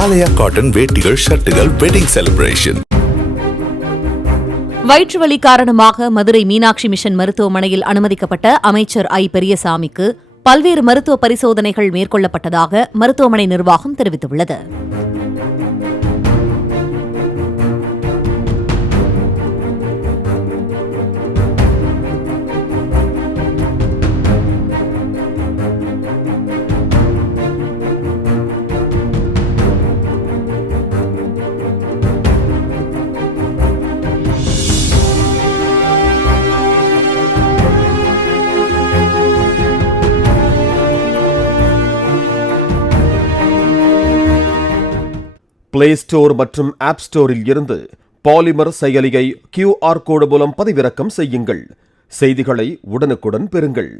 ஆலயா cotton வேட்டிகள், ஷர்ட்டுகள், wedding celebration. வயிற்றுவலி காரணமாக Madurai Meenakshi mission மருத்துவமனையில் அனுமதிக்கப்பட்ட அமைச்சர் ஐ. பெரியசாமிக்கு பல்வேறு மருத்துவ பரிசோதனைகள் மேற்கொள்ளப்பட்டதாக மருத்துவமனை நிர்வாகம் தெரிவித்துள்ளது. பிளே ஸ்டோர் மற்றும் ஆப் ஸ்டோரில் இருந்து பாலிமர் செயலியை QR கோடு மூலம் பதிவிறக்கம் செய்யுங்கள். செய்திகளை உடனுக்குடன் பெறுங்கள்.